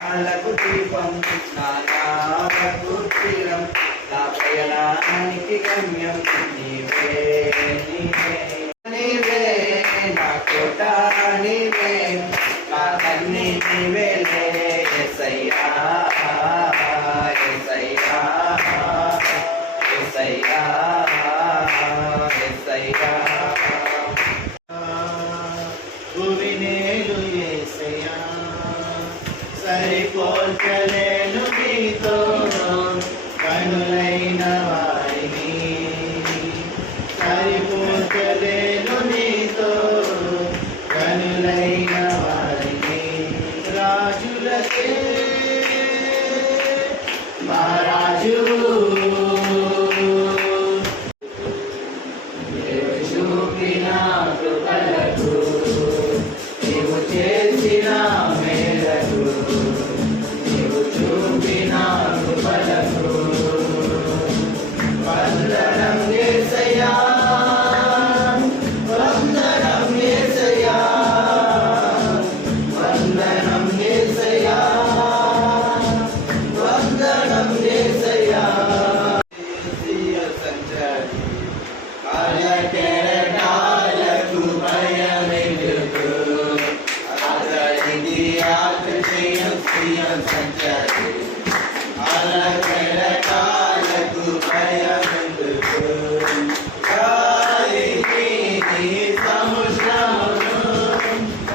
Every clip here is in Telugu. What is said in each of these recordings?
నాలకు దీపం నాలకు తీరం నా ప్రయాణానికి గమ్యం నీవే నీవే నీవే నా కోట నీవే నా కన్ని నీవేలే యేసయ్యా యేసయ్యా యేసయ్యా యేసయ్యా భూమినేలు యేసయ్యా సరిపోల్చలేను నీతో కనులైన వారిని సరిపోల్చలేను నీతో కనులైన వారిని రాజులకే మహారాజు చూపిన కృపలకు నీవు చేసిన మేరకు నీవు చూపిన కృపలకు వందనం యేసయ్యా వందనం యేసయ్యా వందనం యేసయ్యా వందనం యేసయ్యా సంచారి కాలకెరటాలకు భయమెలుగు ఆదరింది ఆకర్షయం సంచారి కాలకెరటాలకు భయమెలుగు గాలిని సముద్రమును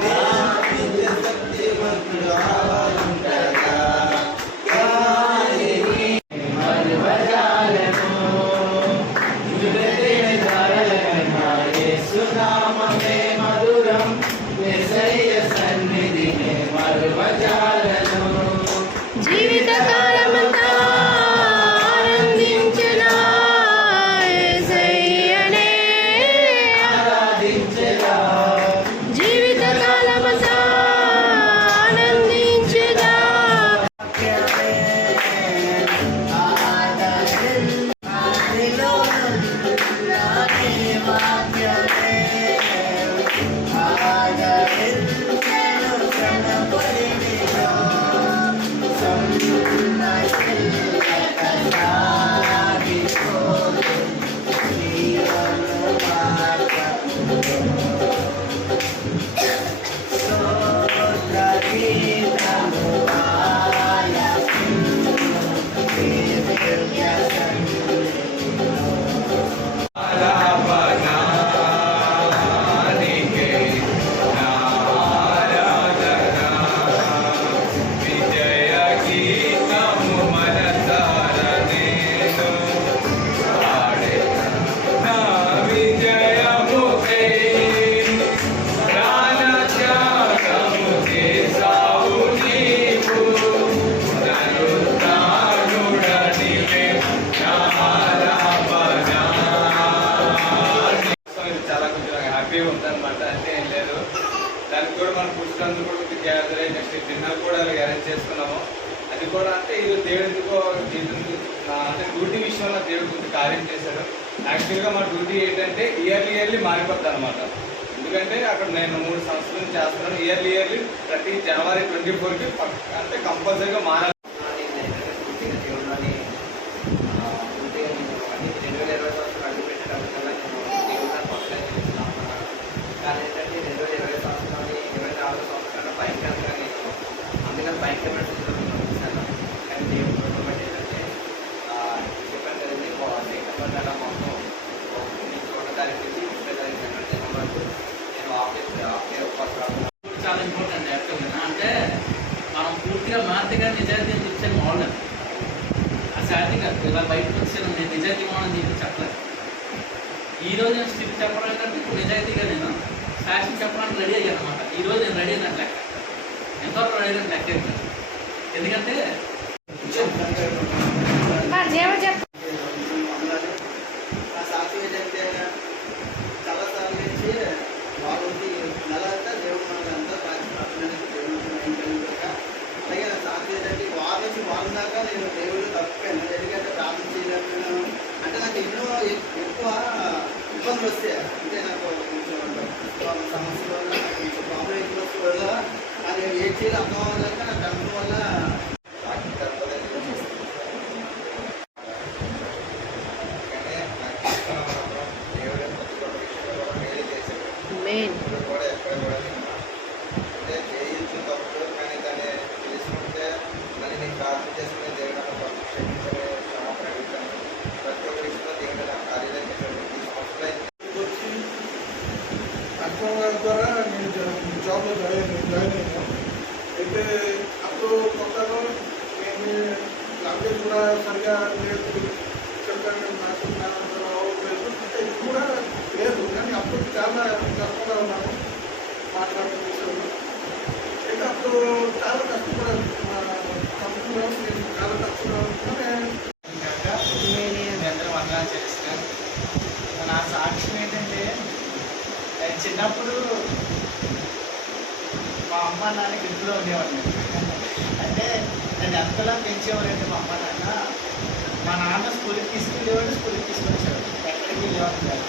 వ్యాపించే శక్తిమంతుడు ఆవలుండగా గాలిని మరువజాలను యేసునామమే మధురం యేసయ్య సన్నిధినే మరువజాలను జీవితకాలమంతా ఆనందించెనా యేసయ్యనే ఆరాధించెదా జీవితకాలమంతా ఆనందించెదా ఉందన్నమాట. అంటే ఏం లేదు, దానికి కూడా మనం పుస్తకాలు కూడా గ్యాదర్ అయ్యి నెక్స్ట్ డిన్నర్ కూడా అరేంజ్ చేసుకున్నాము. అది కూడా అంటే ఇది దేవుడికో అంటే డ్యూటీ విషయంలో దేవుడు కొంచెం కార్యం చేశాడు. యాక్చువల్గా మా డ్యూటీ ఏంటంటే ఇయర్లీ మారిపోద్ది అనమాట. ఎందుకంటే అక్కడ నేను 3 సంవత్సరాలు చేస్తున్నాను. ఇయర్లీ ప్రతి జనవరి 24కి అంటే కంపల్సరీగా మారాలి. కానీ ఏంటంటే 2020 సంవత్సరాన్ని 24 సంవత్సరాలు భయంకరంగా నేను అందుకని భయంకరమైన చూసాను. కానీ దేవుడు బట్టి ఏంటంటే చెప్పాను కదండి, సెప్టెంబర్ నెల మొత్తం 1 తారీఖు నుంచి 30 తారీఖు జనవరి వరకు నేను ఆఫీస్ ఉపవాసాలు. చాలా ఇంపార్టెంట్ యాక్చువల్గా. అంటే మనం పూర్తిగా మానసిక నిజాయితీ చూసాను మామూలు ఆ శాంతి కాదు. ఇలా బయటకు వచ్చాను నేను నిజాయితీ మౌనం చెప్పి చెప్పలేదు. ఈరోజు నేను స్థితి చెప్పడం ఏంటంటే ఇప్పుడు నిజాయితీగా నేను ఫ్యాషన్ చెప్పడానికి రెడీ అయ్యాను అనమాట. ఈరోజు నేను రెడీ అయినట్టు లెక్క, ఎంతవరకు రెడీ అయినట్టు లెక్క. ఎందుకంటే సాక్షి ఏంటంటే చాలాసార్లు నుంచి వాళ్ళకి నెలంతా దేవుడు మనకంతా ప్రార్థనకి దేవుడు అలాగే నా సాక్షి ఏంటంటే వాళ్ళ నుంచి వాళ్ళ దాకా నేను దేవుడు తప్పాను. ఎందుకంటే ప్రార్థన చేయలేకపోయినాను. అంటే నాకు ఎన్నో ఎక్కువ ఇబ్బందులు వస్తాయి. అంటే నాకు కొంచెం సమస్యల వల్ల కొంచెం ప్రాబ్లం ఎక్కువ వల్ల నేను ఏం చేయాలి అర్థం అవ్వలేక నాకు కనుక వల్ల కూడా సరిగా లేదు, చెప్పండి నాకు అంటే ఇది కూడా లేదు. కానీ అప్పుడు చాలా కష్టంగా ఉన్నాను మాట్లాడుతూ విషయంలో. ఇంకా అప్పుడు చాలా కష్టపడాను, మా కంపెనీలో నేను చాలా కష్టంగా ఉంటున్నాను. అందరూ వందనాలు చేస్తున్నాను. నా సాక్ష్యం ఏంటంటే, నేను చిన్నప్పుడు మా అమ్మ నాన్నకి ఇంట్లో ఉండేవాడిని. అంటే నన్ను ఎంతలా పెంచేవారంటే మా అమ్మ నాన్న, మా నాన్న స్కూల్కి తీసుకెళ్ళేవాడు, స్కూల్కి తీసుకొచ్చేవాడు, ఎక్కడికి వెళ్ళేవాడు కాదు.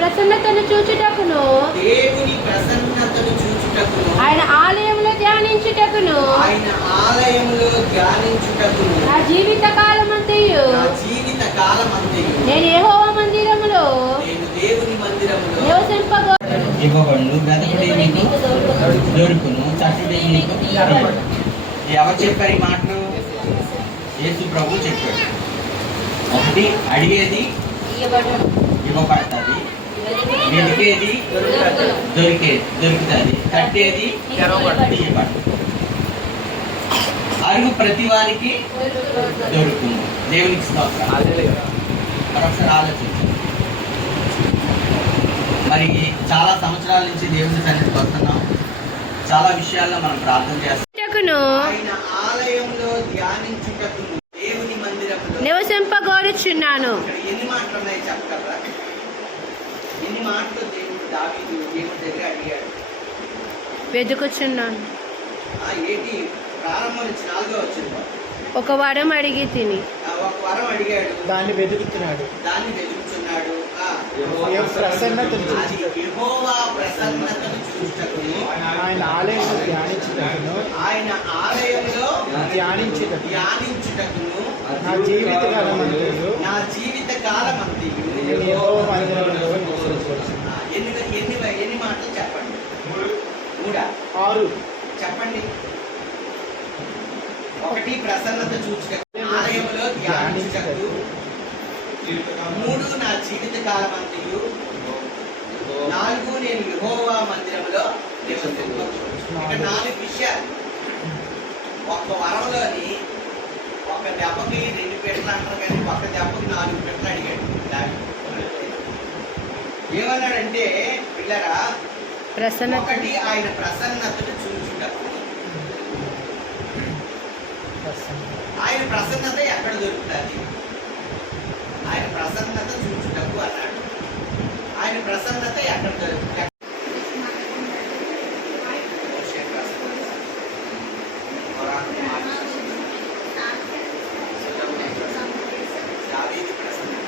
ప్రసన్నతను చూచుటకును, దేవుని ప్రసన్నతను చూచుటకును, ఆయన ఆలయంలో ధ్యానించుటకును, ఆయన ఆలయంలో ధ్యానించుటకును, నా జీవిత కాలమంతయు నా జీవిత కాలమంతయు నేను యెహోవా మందిరములో నేను దేవుని మందిరములో నివసింపగో ఇవ్వబడును, బ్రతుకుడే నీకు దొరుకును, తట్టుడే నీకు తీయబడును. ఎవరు చెప్పారు ఈ మాటలు? యేసు ప్రభు చెప్పాడు. ఒకటి, అడిగేది ఇవ్వబడుతుంది, వెతికేది దొరుకుతుంది, తట్టేది తీయబడుతుంది, అరుగు ప్రతి వారికి దొరుకును. దేవునికి స్తోత్రం. మరొకసారి ఆలోచించండి. మరి చాలా సంవత్సరాల నుంచి దేవుని సన్నిధికి వస్తున్నాం. చాలా విషయాల్లో మనం ప్రార్థన చేస్తాం. ఆయన ఆలయంలో ధ్యానించుటకును, దేవుని మందిరములో నివసింపగోరుచున్నాను. ఇక్కడ ఎన్ని మాటలు ఉన్నాయి చెప్పగలరా? ఎన్ని మాటలు దావీదు దేవుని దగ్గర అడిగాడు? వెతుకుచున్నాను. ఏంటి ప్రారంభం నుంచి 4వ వచనం, ఒక వరం అడిగి తిని ఒక వరం అడిగాడు, దాన్ని వెతుకుతున్నాడు. దాన్ని వెతుకుతున్నాడు. ప్రసన్నతను అది యెహోవా ప్రసన్నతను చూచుటకును, ఆయన ఆలయంలో ధ్యానించుటకును, ఆయన ఆలయంలో ధ్యానించుటకును, నా జీవిత కాలమంతయు నా జీవిత కాలమంతయు నేను యెహోవా మందిరములో నివసించవలెను. ఎన్ని మాటలు చెప్పండి? 3, 6 చెప్పండి. 1 ప్రసన్నత చూచుటకు, ఆలయంలో ధ్యానించుటకు. 3 నా జీవిత కాలమంతయు. 4 నేను యెహోవా మందిరములో నివసించవచ్చు. ఇక 4 విషయాలు. ఒక్క వరంలోని ఒక దెబ్బకి 2 పెట్టలు అంటారు, కానీ ఒక్క దెబ్బకి 4 పెట్టలు అడిగాడు దావీదు. ఏమన్నాడంటే, పిల్లరా, ప్రసన్నత 1 ఆయన ప్రసన్నతను చూచుటకు. ఆయన ప్రసన్నత ఎక్కడ దొరుకుతుంది? ఆయన ప్రసన్నత చూచుటకు అన్నాడు. ఆయన ప్రసన్నత ఎక్కడ దొరుకుతుంది? దావీదు ప్రసన్నత